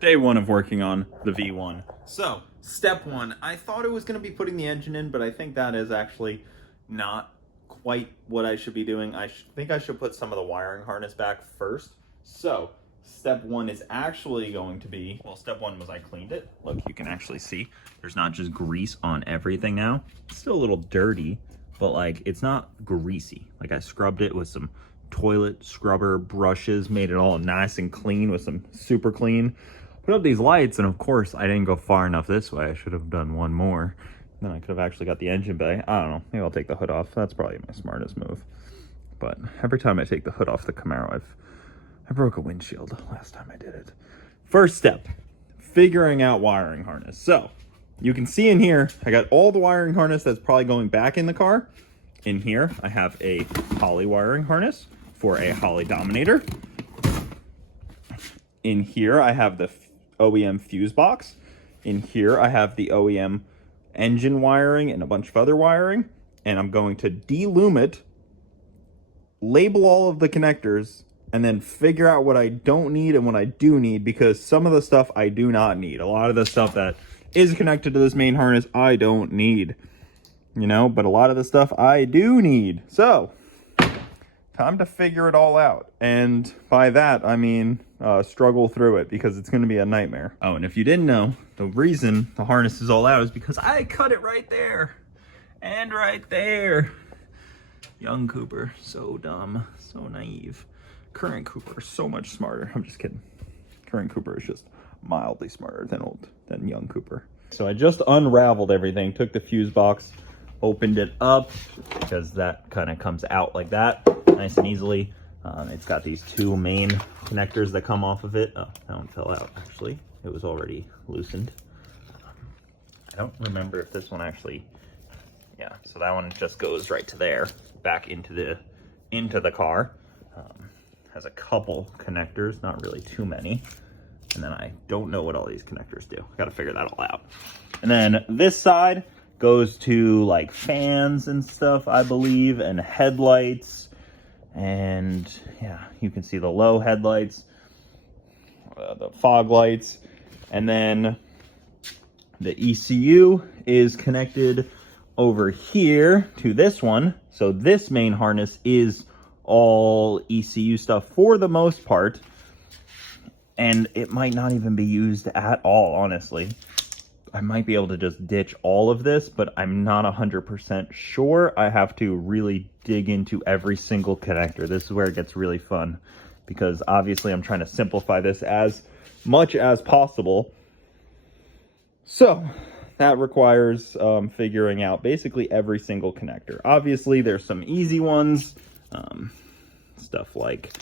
Day one of working on the V1. So, step one, I thought it was going to be putting the engine in, but I think that is actually not quite what I should be doing. I think I should put some of the wiring harness back first. So, step one is actually going to be, well, step one was I cleaned it. Look, you can actually see there's not just grease on everything now. It's still a little dirty, but like it's not greasy. Like I scrubbed it with some toilet scrubber brushes, made it all nice and clean with some super clean. Put up these lights, and of course I didn't go far enough this way. I should have done one more. Then I could have actually got the engine bay. I don't know, maybe I'll take the hood off. That's probably my smartest move. But every time I take the hood off the Camaro, I broke a windshield last time I did it. First step, figuring out wiring harness. So you can see in here, I got all the wiring harness that's probably going back in the car. In here, I have a Holley wiring harness for a Holley Dominator. In here, I have the OEM fuse box. In here, I have the OEM engine wiring and a bunch of other wiring. And I'm going to delume it, label all of the connectors, and then figure out what I don't need and what I do need, because some of the stuff I do not need. A lot of the stuff that is connected to this main harness, I don't need. You know, but a lot of the stuff I do need. So, time to figure it all out. And by that, I mean struggle through it, because it's going to be a nightmare. Oh, and if you didn't know, the reason the harness is all out is because I cut it right there. And right there. Young Cooper, so dumb, so naive. Current Cooper, so much smarter. I'm just kidding. Current Cooper is just mildly smarter than young Cooper. So I just unraveled everything, took the fuse box, opened it up, because that kind of comes out like that, nice and easily. It's got these two main connectors that come off of it. Oh, that one fell out, actually. It was already loosened. I don't remember if this one actually, yeah, so that one just goes right to there, back into the car. Has a couple connectors, not really too many. And then I don't know what all these connectors do. I gotta figure that all out. And then this side goes to like fans and stuff, I believe, and headlights. And yeah, you can see the low headlights, the fog lights. And then the ECU is connected over here to this one. So this main harness is all ECU stuff for the most part. And it might not even be used at all, honestly. I might be able to just ditch all of this, but I'm not 100% sure. I have to really dig into every single connector. This is where it gets really fun, because obviously I'm trying to simplify this as much as possible. So that requires figuring out basically every single connector. Obviously there's some easy ones, stuff like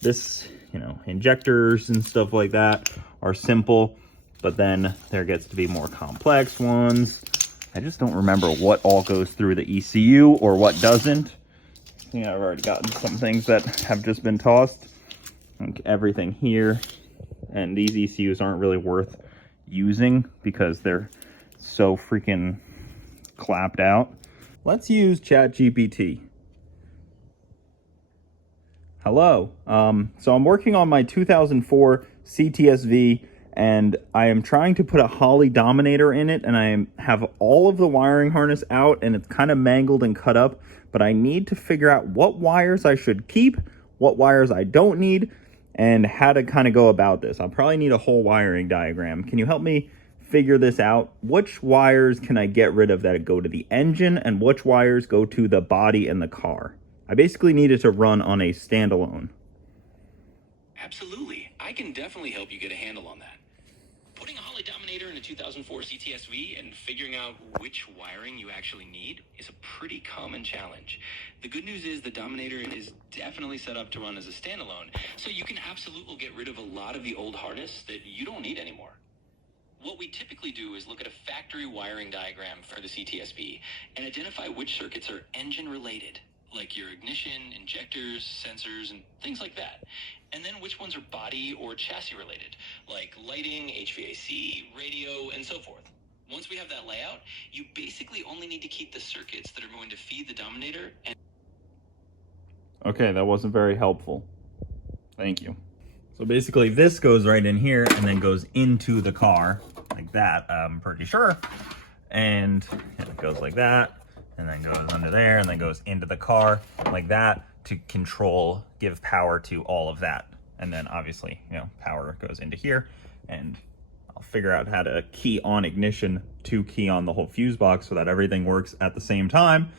this, you know, injectors and stuff like that are simple. But then there gets to be more complex ones. I just don't remember what all goes through the ECU or what doesn't. I think I've already gotten some things that have just been tossed. Like everything here. And these ECUs aren't really worth using because they're so freaking clapped out. Let's use ChatGPT. Hello. So I'm working on my 2004 CTS-V, and I am trying to put a Holley Dominator in it, and I have all of the wiring harness out, and it's kind of mangled and cut up, but I need to figure out what wires I should keep, what wires I don't need, and how to kind of go about this. I'll probably need a whole wiring diagram. Can you help me figure this out? Which wires can I get rid of that go to the engine, and which wires go to the body and the car? I basically need it to run on a standalone. Absolutely. I can definitely help you get a handle on that. Putting a Holley Dominator in a 2004 CTS-V and figuring out which wiring you actually need is a pretty common challenge. The good news is the Dominator is definitely set up to run as a standalone, so you can absolutely get rid of a lot of the old harness that you don't need anymore. What we typically do is look at a factory wiring diagram for the CTS-V and identify which circuits are engine related, like your ignition, injectors, sensors, and things like that. And then which ones are body or chassis related, like lighting, HVAC, radio, and so forth. Once we have that layout, you basically only need to keep the circuits that are going to feed the Dominator and... Okay, that wasn't very helpful. Thank you. So basically this goes right in here and then goes into the car like that, I'm pretty sure. And it goes like that, and then goes under there, and then goes into the car like that to control, give power to all of that. And then obviously, you know, power goes into here, and I'll figure out how to key on ignition to key on the whole fuse box so that everything works at the same time.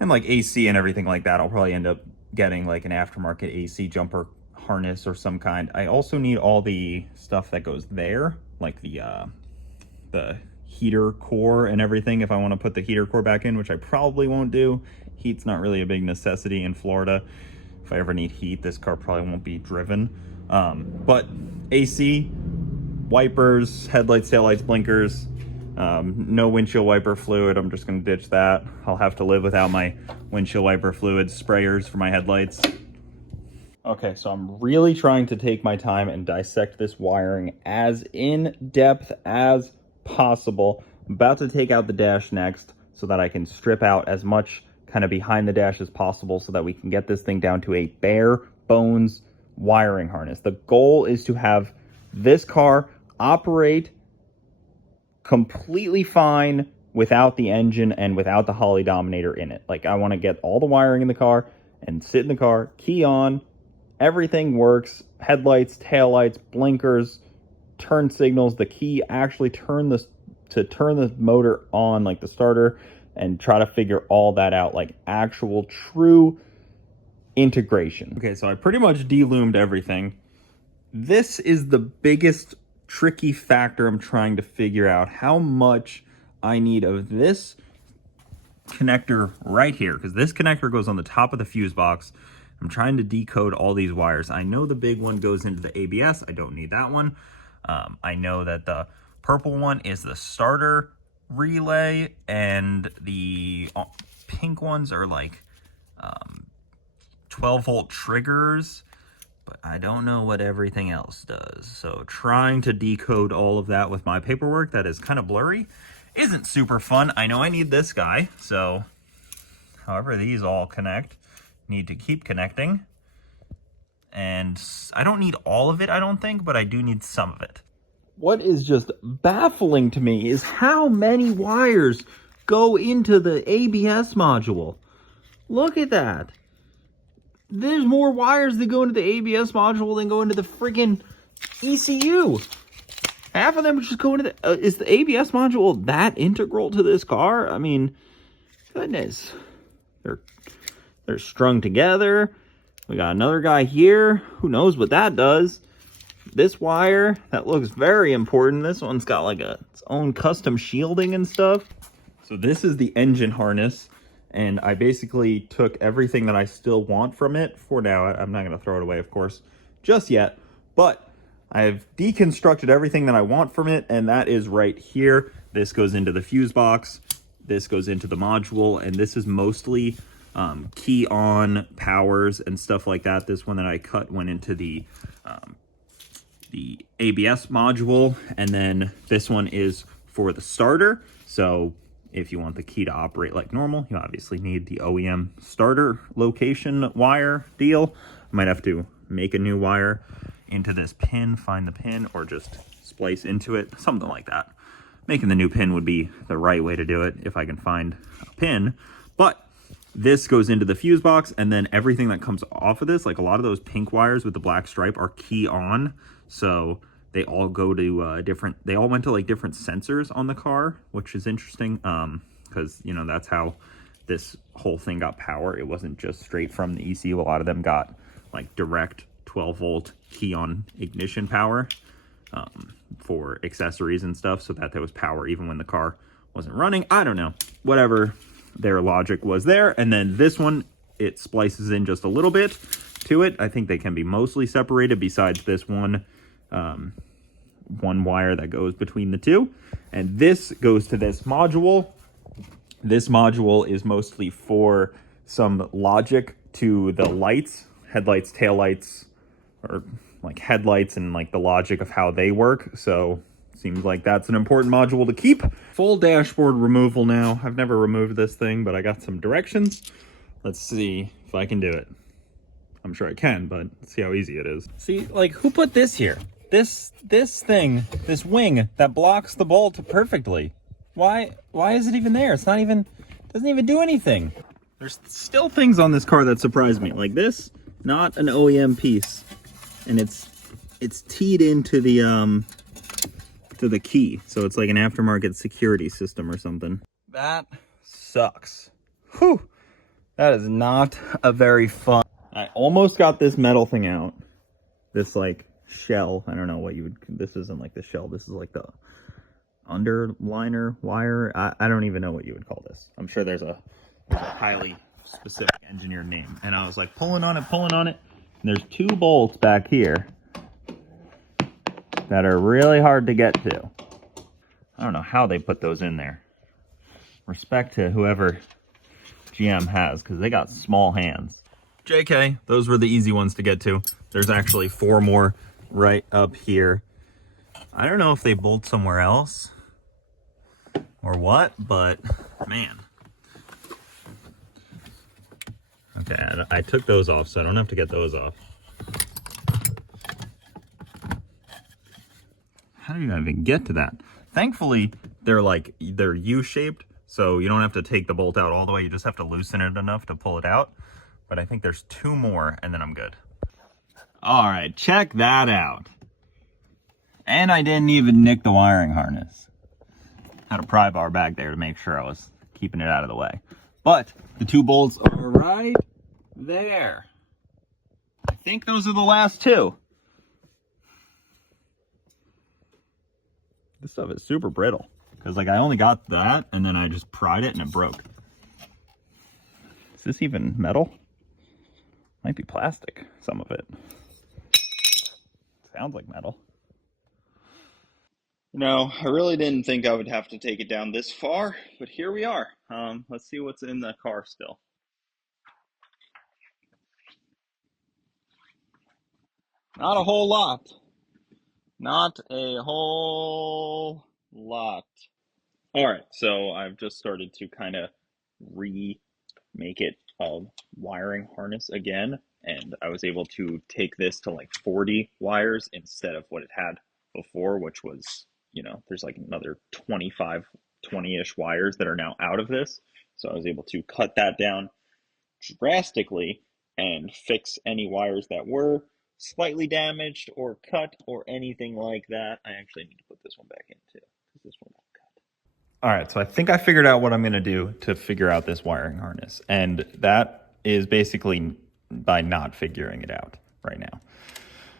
And like AC and everything like that, I'll probably end up getting like an aftermarket AC jumper harness or some kind. I also need all the stuff that goes there, like the heater core and everything, if I want to put the heater core back in, which I probably won't do. Heat's not really a big necessity in Florida. If I ever need heat, this car probably won't be driven. But AC, wipers, headlights, taillights, blinkers, no windshield wiper fluid. I'm just going to ditch that. I'll have to live without my windshield wiper fluid sprayers for my headlights. Okay, so I'm really trying to take my time and dissect this wiring as in depth as possible. I'm about to take out the dash next so that I can strip out as much kind of behind the dash as possible so that we can get this thing down to a bare bones wiring harness. The goal is to have this car operate completely fine without the engine and without the Holley Dominator in it. Like, I want to get all the wiring in the car and sit in the car, key on, everything works, headlights, taillights, blinkers, turn signals, the key actually turn the motor on, like the starter, and try to figure all that out, like actual true integration. Okay, so I pretty much deloomed everything. This is the biggest tricky factor I'm trying to figure out, how much I need of this connector right here, because this connector goes on the top of the fuse box. I'm trying to decode all these wires. I know the big one goes into the ABS. I don't need that one. I know that the purple one is the starter relay, and the pink ones are like 12-volt triggers, but I don't know what everything else does. So trying to decode all of that with my paperwork that is kind of blurry isn't super fun. I know I need this guy, so however these all connect, need to keep connecting. And I don't need all of it, I don't think, but I do need some of it. What is just baffling to me is how many wires go into the ABS module. Look at that. There's more wires that go into the ABS module than go into the freaking ECU. Half of them just go into the... is the ABS module that integral to this car? I mean, goodness. They're strung together. We got another guy here. Who knows what that does? This wire, that looks very important. This one's got like its own custom shielding and stuff. So this is the engine harness, and I basically took everything that I still want from it for now. I'm not going to throw it away, of course, just yet. But I've deconstructed everything that I want from it, and that is right here. This goes into the fuse box. This goes into the module, and this is mostly key on powers and stuff like that. This one that I cut went into the ABS module, and then this one is for the starter. So if you want the key to operate like normal, you obviously need the OEM starter location wire deal. I might have to make a new wire into this pin, find the pin, or just splice into it, something like that. Making the new pin would be the right way to do it if I can find a pin. But this goes into the fuse box, and then everything that comes off of this, like a lot of those pink wires with the black stripe, are key on. So they all go to they all went to like different sensors on the car, which is interesting, because, you know, that's how this whole thing got power. It wasn't just straight from the ECU. A lot of them got like direct 12-volt key on ignition power for accessories and stuff, so that there was power even when the car wasn't running. I don't know, whatever their logic was there. And then this one, it splices in just a little bit to it. I think they can be mostly separated besides this one wire that goes between the two. And this goes to this module. This module is mostly for some logic to the lights, headlights, taillights, or like headlights, and like the logic of how they work. So seems like that's an important module to keep. Full dashboard removal now. I've never removed this thing, but I got some directions. Let's see if I can do it. I'm sure I can, but see how easy it is. See, like, who put this here? This thing, this wing that blocks the bolt perfectly. Why is it even there? It's not even, doesn't even do anything. There's still things on this car that surprise me. Like this, not an OEM piece. And it's teed into the to the key. So it's like an aftermarket security system or something. That sucks. Whew. That is not a very fun. I almost got this metal thing out. This like shell. I don't know what you would, this isn't like the shell. This is like the underliner wire. I don't even know what you would call this. I'm sure there's a highly specific engineered name. And I was like pulling on it. And there's 2 bolts back here that are really hard to get to. I don't know how they put those in there. Respect to whoever GM has, because they got small hands. JK, those were the easy ones to get to. There's actually 4 more right up here. I don't know if they bolt somewhere else or what, but man. Okay, I took those off, so I don't have to get those off. How do you even get to that? Thankfully, they're U-shaped, so you don't have to take the bolt out all the way. You just have to loosen it enough to pull it out. But I think there's 2 more, and then I'm good. All right, check that out. And I didn't even nick the wiring harness. Had a pry bar back there to make sure I was keeping it out of the way. But the 2 bolts are right there. I think those are the last 2. This stuff is super brittle. Because like I only got that and then I just pried it and it broke. Is this even metal? Might be plastic, some of it. Sounds like metal. No, I really didn't think I would have to take it down this far, but here we are. Let's see what's in the car still. Not a whole lot. Not a whole lot. All right, so I've just started to kind of remake it a wiring harness again, and I was able to take this to like 40 wires instead of what it had before, which was, you know, there's like another 25, 20-ish wires that are now out of this. So I was able to cut that down drastically and fix any wires that were slightly damaged or cut or anything like that. I actually need to put this one back in too, because this one got cut. All right, so I think I figured out what I'm going to do to figure out this wiring harness, and that is basically by not figuring it out right now.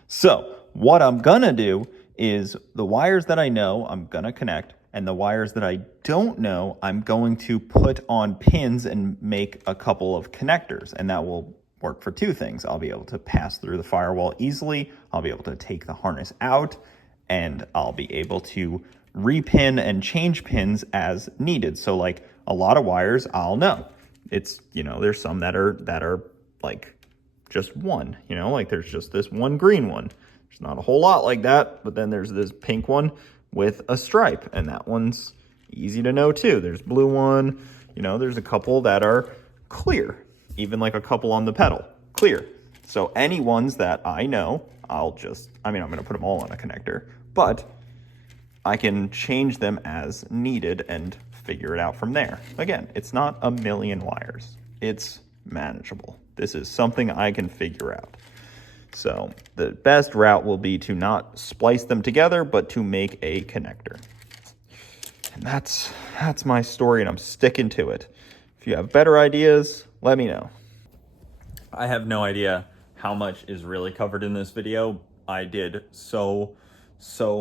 So what I'm going to do is the wires that I know I'm going to connect, and the wires that I don't know I'm going to put on pins and make a couple of connectors, and that will work for 2 things. I'll be able to pass through the firewall easily, I'll be able to take the harness out, and I'll be able to repin and change pins as needed. So like a lot of wires I'll know. It's, you know, there's some that are like just one, you know, like there's just this one green one. There's not a whole lot like that, but then there's this pink one with a stripe, and that one's easy to know too. There's blue one, you know, there's a couple that are clear, even like a couple on the pedal, clear. So any ones that I know, I'm going to put them all on a connector, but I can change them as needed and figure it out from there. Again, it's not a million wires. It's manageable. This is something I can figure out. So the best route will be to not splice them together, but to make a connector. And that's my story, and I'm sticking to it. If you have better ideas, let me know. I have no idea how much is really covered in this video. I did so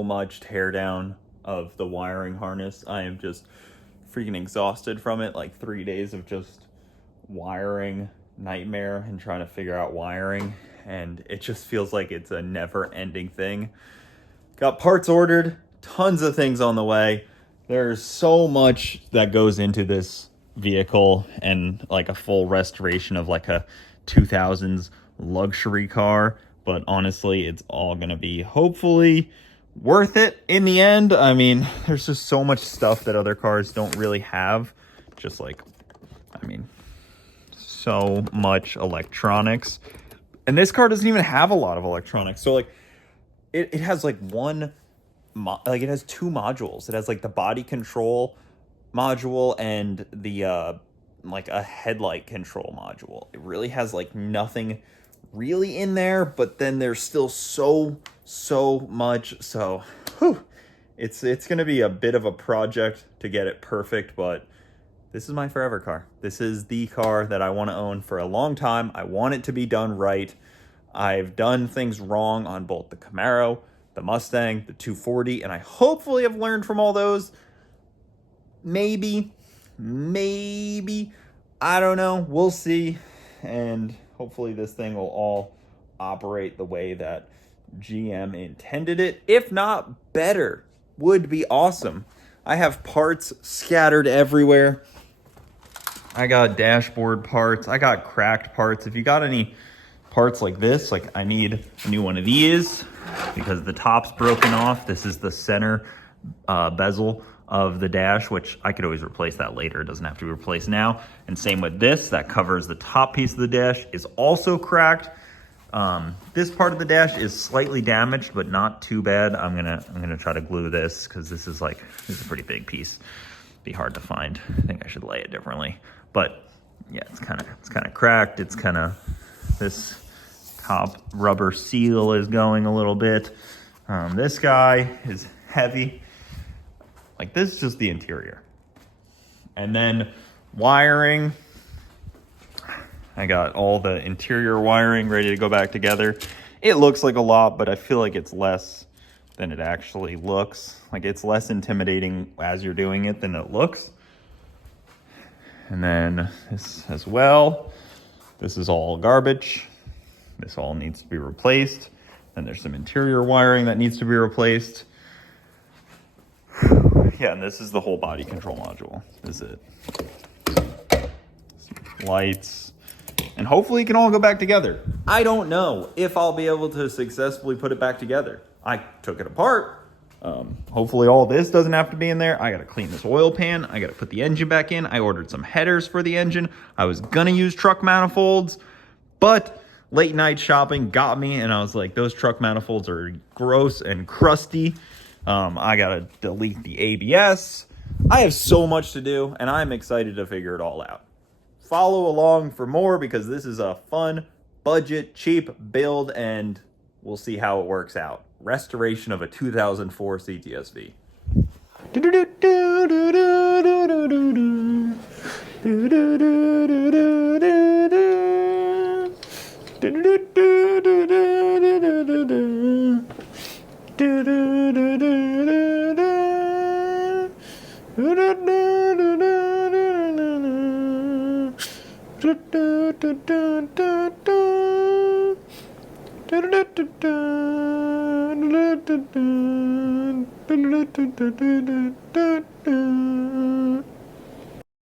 much teardown of the wiring harness. I am just freaking exhausted from it. Like 3 days of just wiring nightmare and trying to figure out wiring, and it just feels like it's a never-ending thing. Got parts ordered, tons of things on the way. There's so much that goes into this vehicle, and like a full restoration of like a 2000s luxury car, but honestly it's all gonna be hopefully worth it in the end. I mean, there's just so much stuff that other cars don't really have, just like, I mean, so much electronics, And this car doesn't even have a lot of electronics. So like it has like it has two modules. It has like the body control module and the like a headlight control module. It really has like nothing really in there, but then there's still so much. So whew, it's gonna be a bit of a project to get it perfect, but this is my forever car. This is the car that I want to own for a long time. I want it to be done right. I've done things wrong on both the Camaro, the Mustang, the 240, and I hopefully have learned from all those. Maybe, I don't know. We'll see. And hopefully this thing will all operate the way that GM intended it. If not, better. Would be awesome. I have parts scattered everywhere. I got dashboard parts. I got cracked parts. If you got any parts like this, like I need a new one of these because the top's broken off. This is the center bezel of the dash, which I could always replace that later. It doesn't have to be replaced now. And same with this, that covers the top piece of the dash is also cracked. This part of the dash is slightly damaged, but not too bad. I'm gonna try to glue this because this is a pretty big piece. Be hard to find. I think I should lay it differently. But yeah, it's kind of cracked. It's kind of, this top rubber seal is going a little bit. This guy is heavy. Like this is just the interior. And then wiring. I got all the interior wiring ready to go back together. It looks like a lot, but I feel like it's less than it actually looks. Like it's less intimidating as you're doing it than it looks. And then this as well. This is all garbage. This all needs to be replaced. Then there's some interior wiring that needs to be replaced. Yeah, and this is the whole body control module. This is it. Some lights. And hopefully it can all go back together. I don't know if I'll be able to successfully put it back together. I took it apart. Hopefully all this doesn't have to be in there. I gotta clean this oil pan. I gotta put the engine back in. I ordered some headers for the engine. I was gonna use truck manifolds, but late night shopping got me, and I was like, those truck manifolds are gross and crusty. I gotta delete the ABS. I have so much to do, and I'm excited to figure it all out. Follow along for more because this is a fun, budget, cheap build, and we'll see how it works out. Restoration of a 2004 CTS-V.